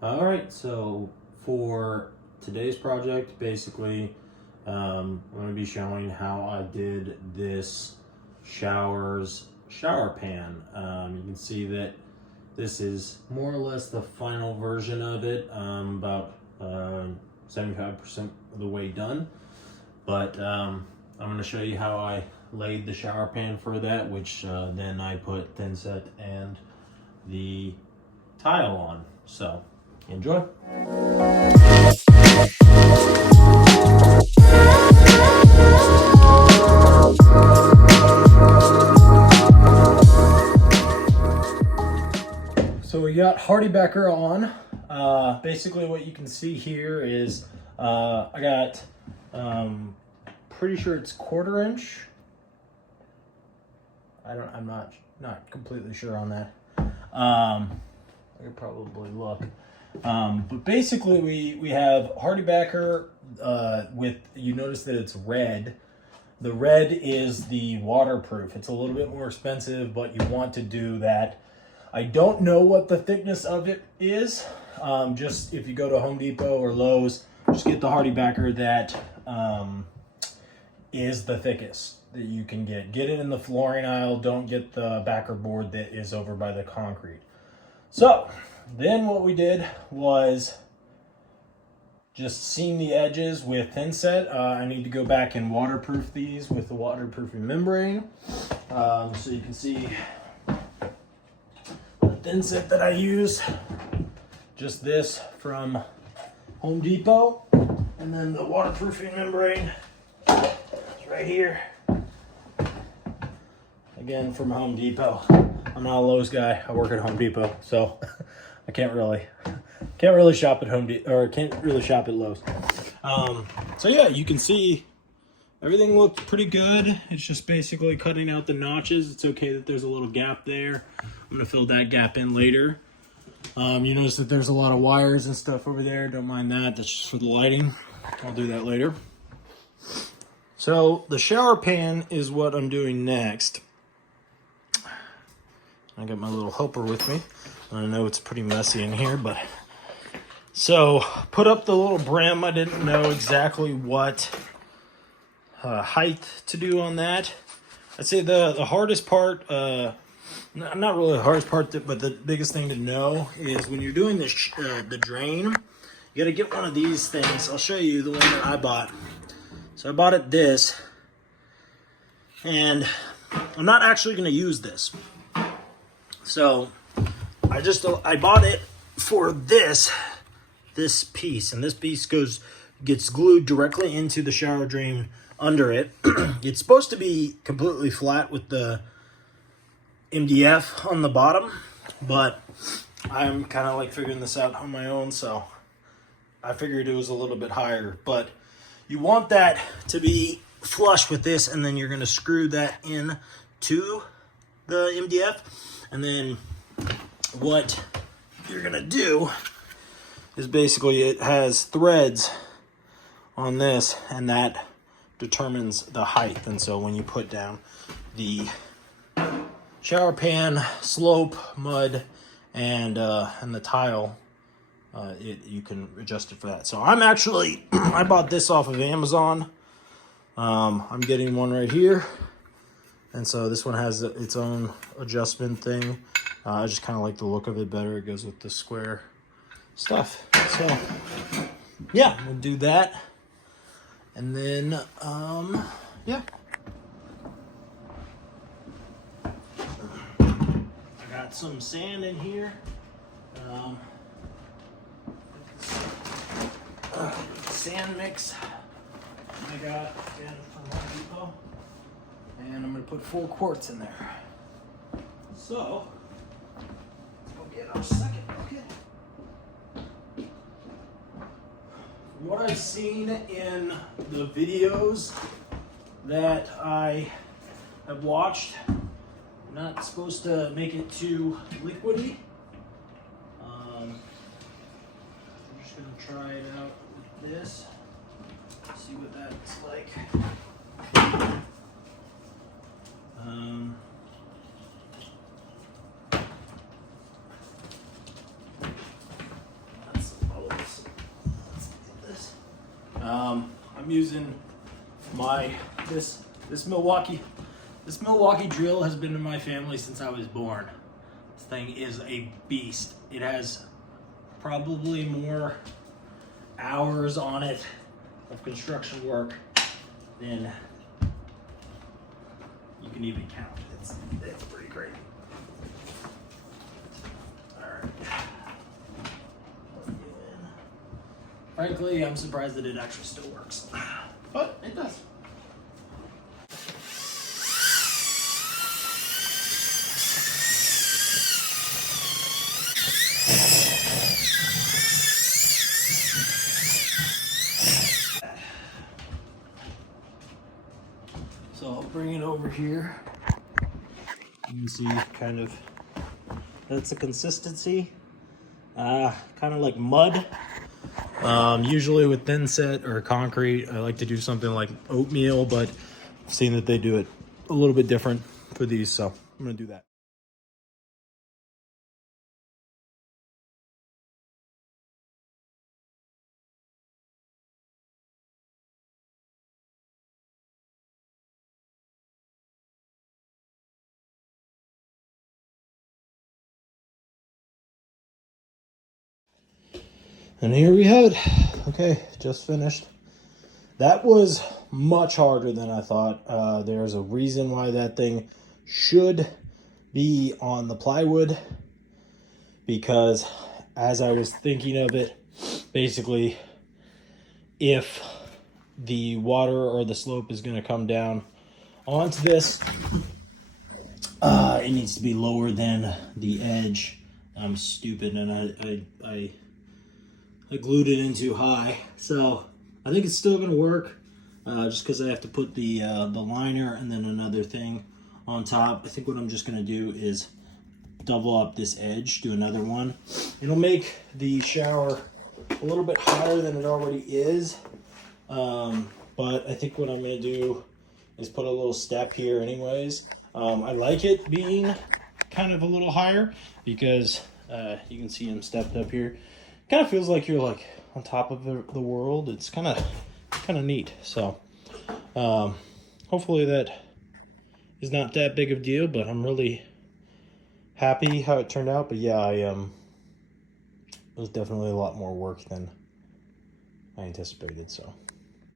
All right, so for today's project, basically, I'm going to be showing how I did this shower pan. You can see that this is more or less the final version of it, about 75% of the way done. But I'm going to show you how I laid the shower pan for that, which then I put thinset and the tile on. So enjoy. So we got HardieBacker on. Basically what you can see here is I got pretty sure it's 1/4 inch. I'm not completely sure on that. I could probably look. But basically we have HardieBacker with, you notice that it's red. The red is the waterproof. It's a little bit more expensive, but you want to do that. I don't know what the thickness of it is. Just if you go to Home Depot or Lowe's, just get the HardieBacker that is the thickest that you can get. Get it in the flooring aisle. Don't get the backer board that is over by the concrete. So then what we did was just seam the edges with thinset. I need to go back and waterproof these with the waterproofing membrane. So you can see the thinset that I use, just this from Home Depot, and then the waterproofing membrane is right here, again from Home Depot. I'm not a Lowe's guy. I work at Home Depot, so I can't really shop at Home Depot, or can't really shop at Lowe's. So yeah, you can see everything looked pretty good. It's just basically cutting out the notches. It's okay that there's a little gap there. I'm gonna fill that gap in later. You notice that there's a lot of wires and stuff over there. Don't mind that. That's just for the lighting. I'll do that later. So the shower pan is what I'm doing next. I got my little helper with me. I know it's pretty messy in here, but so put up the little brim. I didn't know exactly what height to do on that. I'd say the hardest part, not really the hardest part, but the biggest thing to know is when you're doing this, the drain, you got to get one of these things. I'll show you the one that I bought. So I bought it this, and I'm not actually going to use this. So I bought it for this piece, and this piece gets glued directly into the shower drain under it. It's supposed to be completely flat with the MDF on the bottom, but I'm kind of like figuring this out on my own, so I figured it was a little bit higher. But you want that to be flush with this, and then you're going to screw that in to the MDF. And then what you're going to do is basically it has threads on this, and that determines the height. And so when you put down the shower pan, slope, mud, and the tile, you can adjust it for that. So I'm actually, I bought this off of Amazon. I'm getting one right here. And so this one has its own adjustment thing. I just kind of like the look of it better. It goes with the square stuff. So yeah, we'll do that. And then, yeah. I got some sand in here. Sand mix I got again from Home Depot. And I'm going to put 4 quarts in there. So, let's go get our second bucket. From what I've seen in the videos that I have watched, I'm not supposed to make it too liquidy. I'm just going to try it out with this. See what that's like. I'm using this Milwaukee drill has been in my family since I was born. This thing is a beast. It has probably more hours on it of construction work than you can even count. It's pretty great. Alright. Frankly, I'm surprised that it actually still works. But it does. So I'll bring it over here. You can see kind of, that's the consistency. Kind of like mud. Usually with thin set or concrete, I like to do something like oatmeal, but I've seen that they do it a little bit different for these, so I'm gonna do that. And here we have it. Okay, just finished. That was much harder than I thought. There's a reason why that thing should be on the plywood, because as I was thinking of it, basically, if the water or the slope is going to come down onto this, it needs to be lower than the edge. I'm stupid and I glued it in too high, so I think it's still gonna work. Just because I have to put the liner and then another thing on top. I think what I'm just gonna do is double up this edge, do another one. It'll make the shower a little bit higher than it already is, but I think what I'm gonna do is put a little step here anyways. I like it being kind of a little higher because you can see him stepped up here. Kind of feels like you're like on top of the world. It's kind of neat. So hopefully that is not that big of a deal, but I'm really happy how it turned out. But yeah, it was definitely a lot more work than I anticipated. So